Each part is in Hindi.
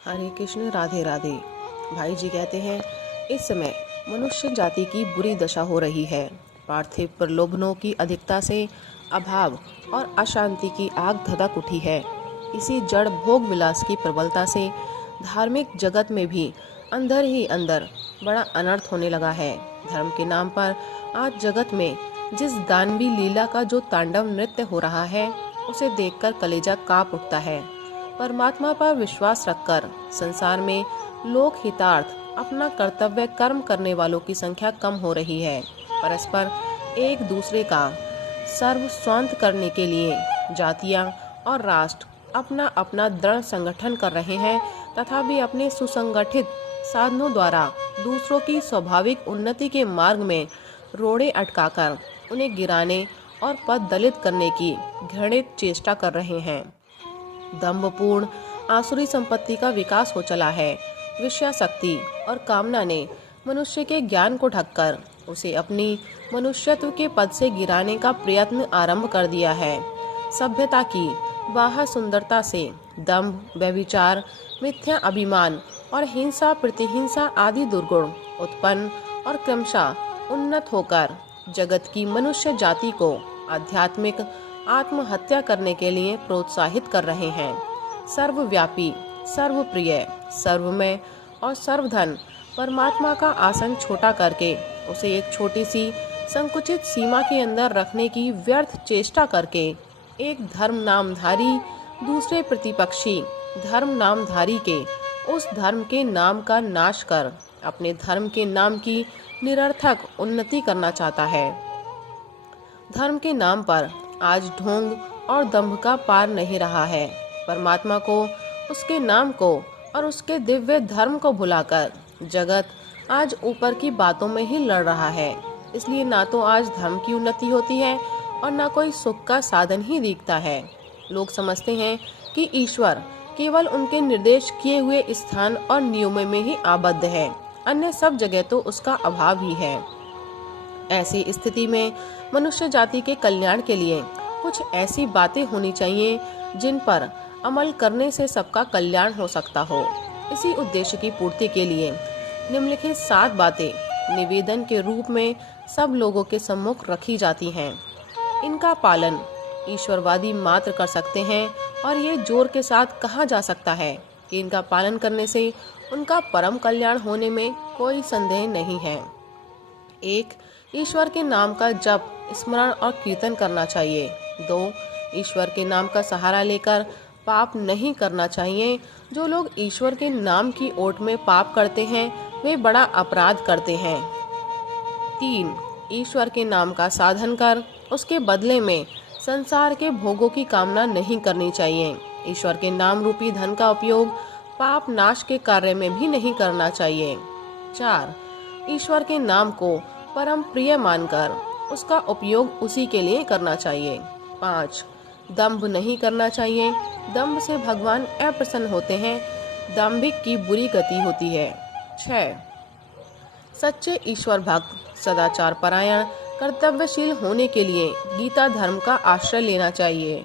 हरे कृष्ण, राधे राधे। भाई जी कहते हैं, इस समय मनुष्य जाति की बुरी दशा हो रही है। पार्थिव प्रलोभनों की अधिकता से अभाव और अशांति की आग धधक उठी है। इसी जड़ भोग विलास की प्रबलता से धार्मिक जगत में भी अंदर ही अंदर बड़ा अनर्थ होने लगा है। धर्म के नाम पर आज जगत में जिस दानवी लीला का जो तांडव नृत्य हो रहा है, उसे देखकर कलेजा कांप उठता है। परमात्मा पर विश्वास रखकर संसार में लोक हितार्थ अपना कर्तव्य कर्म करने वालों की संख्या कम हो रही है। परस्पर एक दूसरे का सर्व स्वांत करने के लिए जातियां और राष्ट्र अपना अपना दृढ़ संगठन कर रहे हैं, तथा भी अपने सुसंगठित साधनों द्वारा दूसरों की स्वाभाविक उन्नति के मार्ग में रोड़े अटकाकर उन्हें गिराने और पद दलित करने की घृणित चेष्टा कर रहे हैं। दंभपूर्ण आसुरी संपत्ति का विकास हो चला है। विषयासक्ति और कामना ने मनुष्य के ज्ञान को ढककर उसे अपनी मनुष्यत्व के पद से गिराने का प्रयत्न आरंभ कर दिया है। सभ्यता की बाह्य सुंदरता से दंभ, व्यभिचार, मिथ्या अभिमान और हिंसा प्रतिहिंसा आदि दुर्गुण उत्पन्न और क्रमशः उन्नत होकर जगत की मनुष्य जाति को आध्यात्मिक आत्महत्या करने के लिए प्रोत्साहित कर रहे हैं। सर्वव्यापी, सर्वप्रिय, सर्वमय और सर्वधन परमात्मा का आसन छोटा करके उसे एक छोटी सी संकुचित सीमा के अंदर रखने की व्यर्थ चेष्टा करके एक धर्म नामधारी दूसरे प्रतिपक्षी धर्म नामधारी के उस धर्म के नाम का नाश कर अपने धर्म के नाम की निरर्थक उन्नति करना चाहता है। धर्म के नाम पर आज ढोंग और दंभ का पार नहीं रहा है। परमात्मा को, उसके नाम को और उसके दिव्य धर्म को भुलाकर जगत आज ऊपर की बातों में ही लड़ रहा है। इसलिए ना तो आज धर्म की उन्नति होती है और ना कोई सुख का साधन ही दिखता है। लोग समझते हैं कि ईश्वर केवल उनके निर्देश किए हुए स्थान और नियमों में ही आबद्ध है, अन्य सब जगह तो उसका अभाव ही है। ऐसी स्थिति में मनुष्य जाति के कल्याण के लिए कुछ ऐसी बातें होनी चाहिए जिन पर अमल करने से सबका कल्याण हो सकता हो। इसी उद्देश्य की पूर्ति के लिए निम्नलिखित 7 बातें निवेदन के रूप में सब लोगों के सम्मुख रखी जाती हैं। इनका पालन ईश्वरवादी मात्र कर सकते हैं और ये जोर के साथ कहा जा सकता है कि इनका पालन करने से उनका परम कल्याण होने में कोई संदेह नहीं है। 1. ईश्वर के नाम का जप, स्मरण और कीर्तन करना चाहिए। 2. ईश्वर के नाम का सहारा लेकर पाप नहीं करना चाहिए। जो लोग ईश्वर के नाम की ओट में पाप करते हैं, वे बड़ा अपराध करते हैं। 3. ईश्वर के नाम का साधन कर उसके बदले में संसार के भोगों की कामना नहीं करनी चाहिए। ईश्वर के नाम रूपी धन का उपयोग पाप नाश के कार्य में भी नहीं करना चाहिए। 4. ईश्वर के नाम को परम प्रिय मानकर उसका उपयोग उसी के लिए करना चाहिए। 5. दंभ नहीं करना चाहिए। दंभ से भगवान अप्रसन्न होते हैं। दाम्भिक की बुरी गति होती है। 6. सच्चे ईश्वर भक्त सदाचार परायण कर्तव्यशील होने के लिए गीता धर्म का आश्रय लेना चाहिए।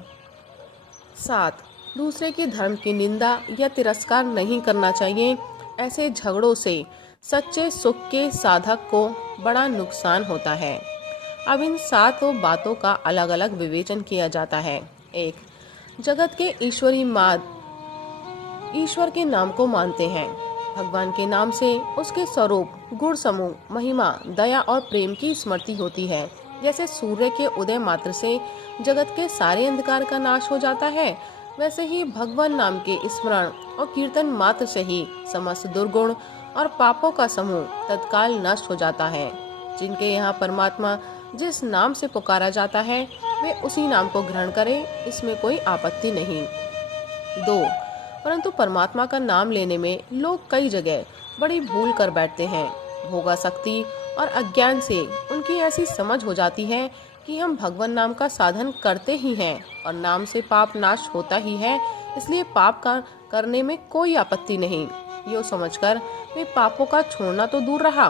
7. दूसरे के धर्म की निंदा या तिरस्कार नहीं करना चाहिए। ऐसे झगड़ों से सच्चे सुख के साधक को बड़ा नुकसान होता है। अब इन 7 बातों का अलग अलग विवेचन किया जाता है। 1. जगत के ईश्वरी ईश्वर के नाम को मानते हैं। भगवान के नाम से उसके स्वरूप, गुण समूह, महिमा, दया और प्रेम की स्मृति होती है। जैसे सूर्य के उदय मात्र से जगत के सारे अंधकार का नाश हो जाता है, वैसे ही भगवान नाम के स्मरण और कीर्तन मात्र से ही समस्त दुर्गुण और पापों का समूह तत्काल नष्ट हो जाता है। जिनके यहाँ परमात्मा जिस नाम से पुकारा जाता है, वे उसी नाम को ग्रहण करें, इसमें कोई आपत्ति नहीं। 2. परंतु परमात्मा का नाम लेने में लोग कई जगह बड़ी भूल कर बैठते हैं। भोगासक्ति और अज्ञान से उनकी ऐसी समझ हो जाती है कि हम भगवान नाम का साधन करते ही हैं और नाम से पाप नाश होता ही है, इसलिए पाप का करने में कोई आपत्ति नहीं। यो समझकर वे पापों का छोड़ना तो दूर रहा,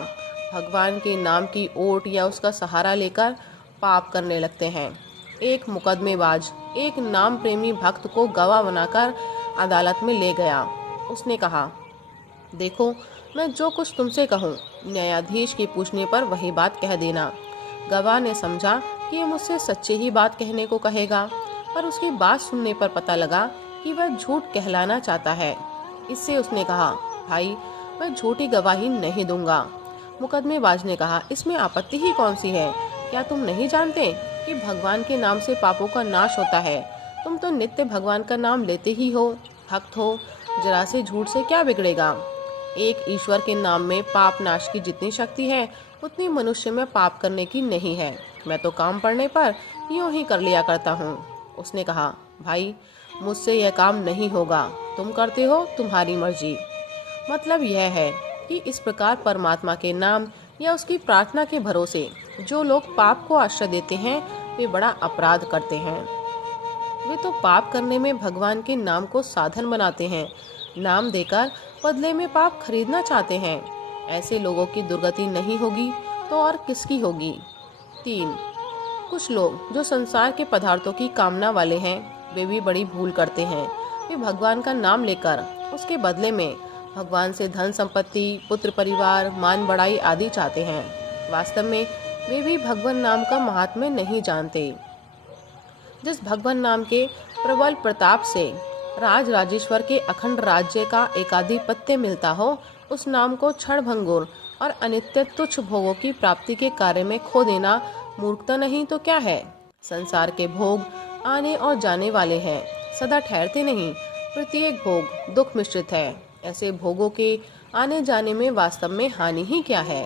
भगवान के नाम की ओट या उसका सहारा लेकर पाप करने लगते हैं। एक मुकदमेबाज एक नाम प्रेमी भक्त को गवाह बनाकर अदालत में ले गया। उसने कहा, देखो, मैं जो कुछ तुमसे कहूँ, न्यायाधीश के पूछने पर वही बात कह देना। गवाह ने समझा कि ये मुझसे सच्ची ही बात कहने को कहेगा, पर उसकी बात सुनने पर पता लगा कि वह झूठ कहलाना चाहता है। इससे उसने कहा, भाई, मैं झूठी गवाही नहीं दूंगा। मुकदमेबाज ने कहा, इसमें आपत्ति ही कौन सी है? क्या तुम नहीं जानते कि भगवान के नाम से पापों का नाश होता है? तुम तो नित्य भगवान का नाम लेते ही हो, भक्त हो, जरा से झूठ से क्या बिगड़ेगा? एक ईश्वर के नाम में पाप नाश की जितनी शक्ति है, उतनी मनुष्य में पाप करने की नहीं है। मैं तो काम पड़ने पर यूं ही कर लिया करता हूँ। उसने कहा, भाई, मुझसे यह काम नहीं होगा, तुम करते हो, तुम्हारी मर्जी। मतलब यह है कि इस प्रकार परमात्मा के नाम या उसकी प्रार्थना के भरोसे जो लोग पाप को आश्रय देते हैं, वे बड़ा अपराध करते हैं। वे तो पाप करने में भगवान के नाम को साधन बनाते हैं, नाम देकर बदले में पाप खरीदना चाहते हैं। ऐसे लोगों की दुर्गति नहीं होगी तो और किसकी होगी? 3. कुछ लोग जो संसार के पदार्थों की कामना वाले हैं, वे भी बड़ी भूल करते हैं। वे भगवान का नाम लेकर उसके बदले में भगवान से धन संपत्ति, पुत्र परिवार, मान बढ़ाई आदि चाहते हैं। वास्तव में वे भी भगवान नाम का महात्म्य नहीं जानते। जिस भगवान नाम के प्रबल प्रताप से राज राजेश्वर के अखंड राज्य का एकाधिपत्य मिलता हो, उस नाम को क्षण भंगुर और अनित्य तुच्छ भोगों की प्राप्ति के कार्य में खो देना मूर्खता नहीं तो क्या है? संसार के भोग आने और जाने वाले हैं, सदा ठहरते नहीं। प्रत्येक भोग दुख मिश्रित है। ऐसे भोगों के आने जाने में वास्तव में हानि ही क्या है?